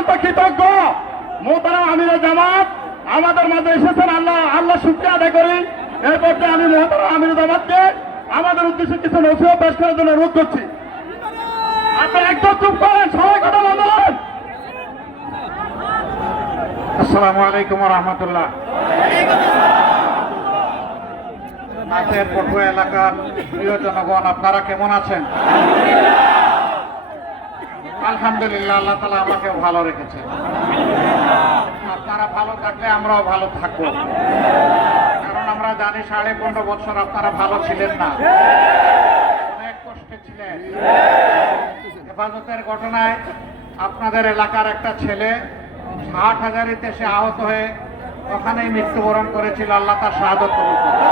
অত্যন্ত কৃতজ্ঞ। মোহতারাম আমিরে জামাত আমাদের মাঝে এসেছেন, আল্লাহ শুকরিয়া আদায় করি। এর পর্যায়ে আমি মোহতারাম আমিরে জামাতকে আমাদের উদ্দেশ্যে কিছু নসিহত পেশ করার জন্য অনুরোধ করছি। আপনি একদম চুপ করেন, সবাই কথা বলুন। আসসালামু আলাইকুম ওয়া রাহমাতুল্লাহ। নাচের পটুয়া এলাকার প্রিয় জনগণ, আপনারা কেমন আছেন? আলহামদুলিল্লাহ, আল্লাহ তাআলা আমাকেও ভালো রেখেছে। আপনারা ভালো থাকলে আমরাও ভালো থাকবো, কারণ আমরা জানি 15.5 বছর আপনারা ভালো ছিলেন না, অনেক কষ্টে ছিলেন। হেফাজতের ঘটনায় আপনাদের এলাকার একটা ছেলে 60,000-তে সে আহত হয়ে ওখানেই মৃত্যুবরণ করেছিল। আল্লাহ তার শাহাদত কবুল করুন।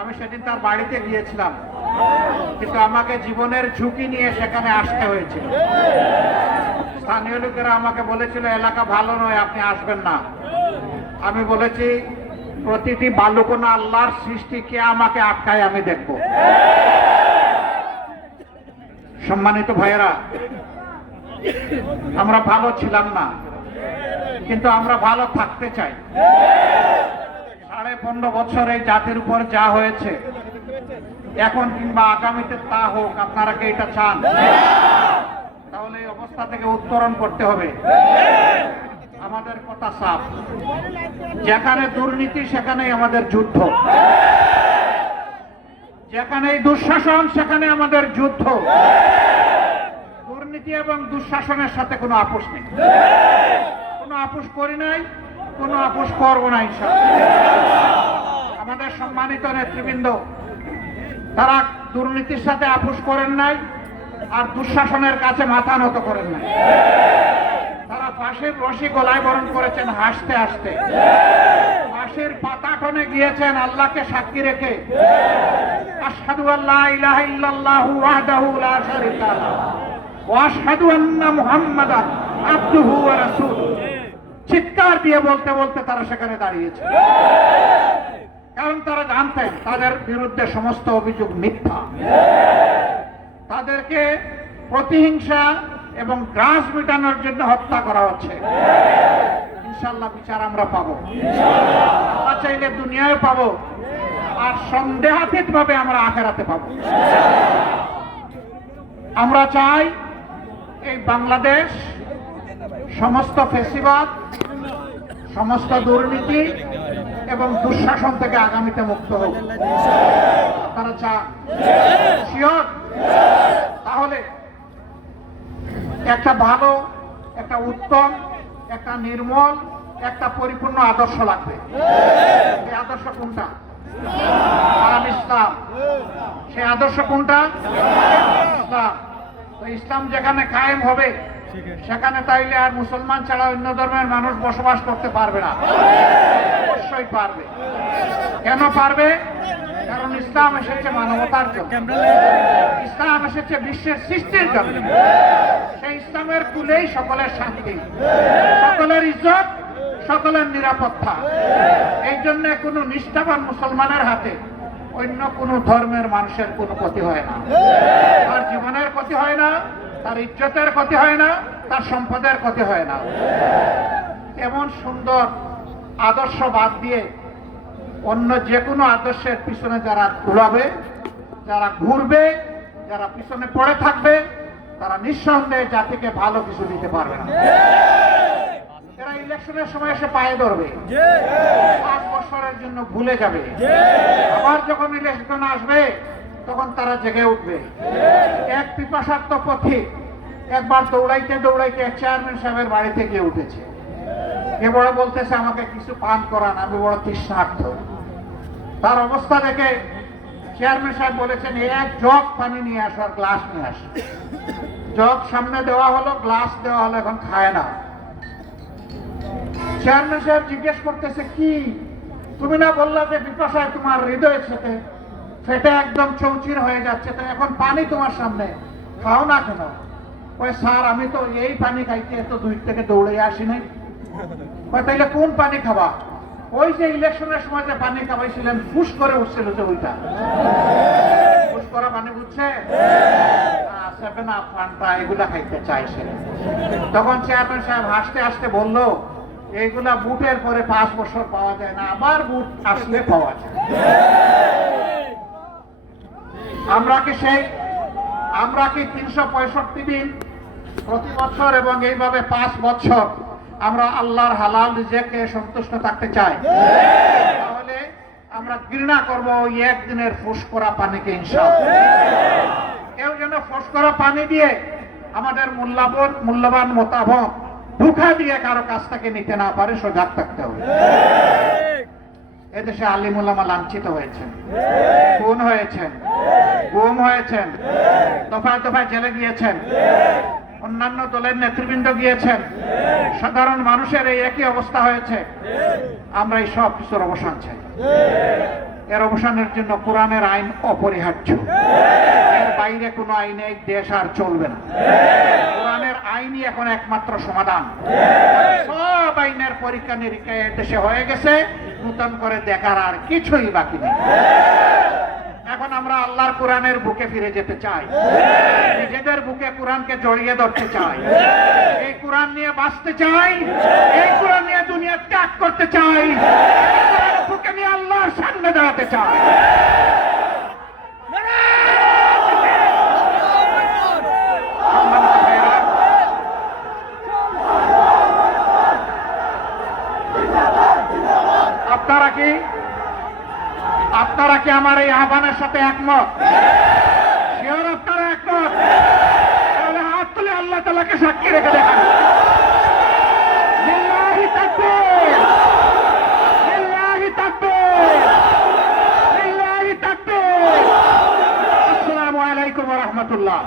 আমি সেদিন তার বাড়িতে গিয়েছিলাম, কিন্তু আমাকে জীবনের ঝুঁকি নিয়ে সেখানে আসতে হয়েছিল। স্থানীয় লোকেরা আমাকে বলেছিল এলাকা ভালো নয়, আপনি আসবেন না। আমি বলেছি প্রতিটি বালুকণা আল্লাহর সৃষ্টি, কে আমাকে আটকায় আমি দেখব। সম্মানিত ভাইয়েরা, আমরা ভালো ছিলাম না, কিন্তু আমরা ভালো থাকতে চাই। 15.5 বছর এই জাতির উপর যা হয়েছে, এখন কিংবা আগামীতে তা হোক, আপনারা কি এটা চান? তাহলে এই অবস্থা থেকে উত্তরণ করতে হবে। আমাদের কথা সাফ, যেখানে দুর্নীতি সেখানেই আমাদের যুদ্ধ, যেখানেই দুঃশাসন সেখানে আমাদের যুদ্ধ। দুর্নীতি এবং দুঃশাসনের সাথে কোনো আপোষ নেই, কোনো আপোষ করি নাই, কোনো আপোষ করবো না ইনশাআল্লাহ। আমাদের সম্মানিত নেতৃবৃন্দ, তারা দুর্নীতির সাথে আপোষ করেন নাই, আর দুঃশাসনের কাছে মাথা নত করেন নাই। তারা ফাঁসির রশি গলায় বরণ করেছেন হাসতে হাসতে, ফাঁসির পাতাটনে গিয়েছেন আল্লাহকে সাক্ষী রেখে, আশহাদু আল্লা ইলাহা ইল্লাল্লাহু ওয়াহদাহু লা শারীকা লাহু ওয়া আশহাদু আন্না মুহাম্মাদান আবদুহু ওয়া রাসূলুহু। চিৎকার দিয়ে বলতে বলতে তারা সেখানে দাঁড়িয়েছে, কারণ তারা জানতেন তাদের বিরুদ্ধে সমস্ত অভিযোগ মিথ্যা। তাদেরকে প্রতিহিংসা এবং গ্রাস মেটানোর জন্য হত্যা করা হচ্ছে। ইনশাআল্লাহ বিচার আমরা পাবো, আল্লাহ চাইলে দুনিয়ায় পাবো, আর সন্দেহাতীত ভাবে আমরা আখিরাতে পাবো। আমরা চাই এই বাংলাদেশ সমস্ত ফ্যাসিবাদ, সমস্ত দুর্নীতি এবং দুঃশাসন থেকে আগামীতে মুক্ত হোক। তারা চান শিওর? তাহলে একটা ভালো, একটা উত্তম, একটা নির্মল, একটা পরিপূর্ণ আদর্শ লাগবে। এই আদর্শ কোনটা? ইসলাম। সেই আদর্শ কোনটা? ইসলাম। তো ইসলাম যেখানে কায়েম হবে, সেখানে তাইলে আর মুসলমান ছাড়া অন্য ধর্মের মানুষ বসবাস করতে পারবে না। অবশ্যই পারবে। কেন পারবে? কারণ ইসলাম এসেছে মানবতার জন্য, ইসলাম এসেছে বিশ্বের সৃষ্টির জন্য। সেই ইসলামের কুলেই সকলের শান্তি, সকলের ইজ্জত, সকলের নিরাপত্তা। এই জন্য কোনো নিষ্ঠাবান মুসলমানের হাতে অন্য কোনো ধর্মের মানুষের কোনো ক্ষতি হয় না। তার জীবনের ক্ষতি হয় না, তার ইজ্জতের ক্ষতি হয় না, তার সম্পদের ক্ষতি হয় না। এমন সুন্দর আদর্শ বাদ দিয়ে অন্য যে কোনো আদর্শের পিছনে যারা ঘুরাবে, যারা ঘুরবে, যারা পিছনে পড়ে থাকবে, তারা নিঃসন্দেহে জাতিকে ভালো কিছু দিতে পারবে না। এরা ইলেকশনের সময় এসে পায়ে ধরবে, 5 বছরের জন্য ভুলে যাবে। আবার যখন ইলেকশন আসবে তখন তারা জেগে উঠবে। এক পিপাসার্থ পথিক একবার দৌড়াইতে দৌড়াইতে এক চেয়ারম্যান সাহেবের বাড়িতে গিয়ে উঠেছে। কে বড় বলতেছে আমাকে কিছু পান করান, আমি বড় তৃষ্ণার্থ। তার অবস্থা দেখে চেয়ারম্যান সাহেব বলেছেন এক জগ পানি নিয়ে আসো আর গ্লাস নিয়ে আসো। জগ সামনে দেওয়া হলো, গ্লাস দেওয়া হলো, এখন খায় না। চেয়ারম্যান সাহেব জিজ্ঞেস করতেছে কি, তুমি না বললা যে পিপাসায় তোমার হৃদয়ের সাথে ফেটে একদম চৌচির হয়ে যাচ্ছে, তো এখন পানি তোমার সামনে, খাও না কেন? ওই স্যার আমি তো এই পানি খাইতে এত দূর থেকে দৌড়ে আসি নাই। তাইলে কোন পানি খাবা? ওই যে ইলেকশনের সময় যে পানি খাওয়াইছিলেন, ফুস করে উঠছিল যে ওইটা। ফুস করা পানি বুঝছে? সেভেন আপ ফান্টা এগুলা খাইতে চায় সে। তখন চেয়ারম্যান সাহেব হাসতে হাসতে বলল, এইগুলা বুটের পরে 5 বছর পাওয়া যায় না, আবার বুট আসলে পাওয়া যায়। আমরা কি 365 দিন প্রতি বছর এবং এইভাবে 5 বছর আমরা আল্লাহর হালাল রিজিকে সন্তুষ্ট থাকতে চাই? তাহলে আমরা ঘৃণা করব ওই একদিনের ফুস করা পানিকে ইনশাআল্লাহ। কেউ যেন ফুস করা পানি দিয়ে আমাদের মূল্যবান মতামত ধোঁকা দিয়ে কারো কাছ থেকে নিতে না পারে, সজাগ থাকতে হবে। এদেশে আলিম উলামা লাঞ্ছিত হয়েছেন, খুন হয়েছেন, গুম হয়েছেন, দফায় দফায় জেলে গিয়েছেন, অন্যান্য দলের নেতৃবৃন্দ গিয়েছেন, সাধারণ মানুষের এই একই অবস্থা হয়েছে। আমরা এই সব কিছুর অবসান চাই। এর অবসানের জন্য কোরআনের আইন অপরিহার্য। এর বাইরে কোনো আইনে দেশ আর চলবে না। কোরআনের আইনই এখন একমাত্র সমাধান। সব আইনের পরীক্ষা নিরীক্ষা এর দেশে হয়ে গেছে, নতুন করে দেখার আর কিছুই বাকি নেই। এখন আমরা আল্লাহর কোরআনের বুকে ফিরে যেতে চাই, নিজেদের বুকে কোরআনকে জড়িয়ে ধরতে চাই, এই কোরআন নিয়ে বাঁচতে চাই, এই কোরআন নিয়ে দুনিয়া ত্যাগ করতে চাই, এই কোরআনের বুকে নিয়ে আল্লাহর সামনে দাঁড়াতে চাই। আপনারা কি আমার এই আহ্বানের সাথে একমত? শিওর আপনারা একমত? তাহলে হাত তুলে আল্লাহ তাআলাকে সাক্ষী রেখে দেখান। লিল্লাহি তাকবীর, লিল্লাহি তাকবীর, লিল্লাহি তাকবীর। আসসালামু আলাইকুম ওয়া রাহমাতুল্লাহ।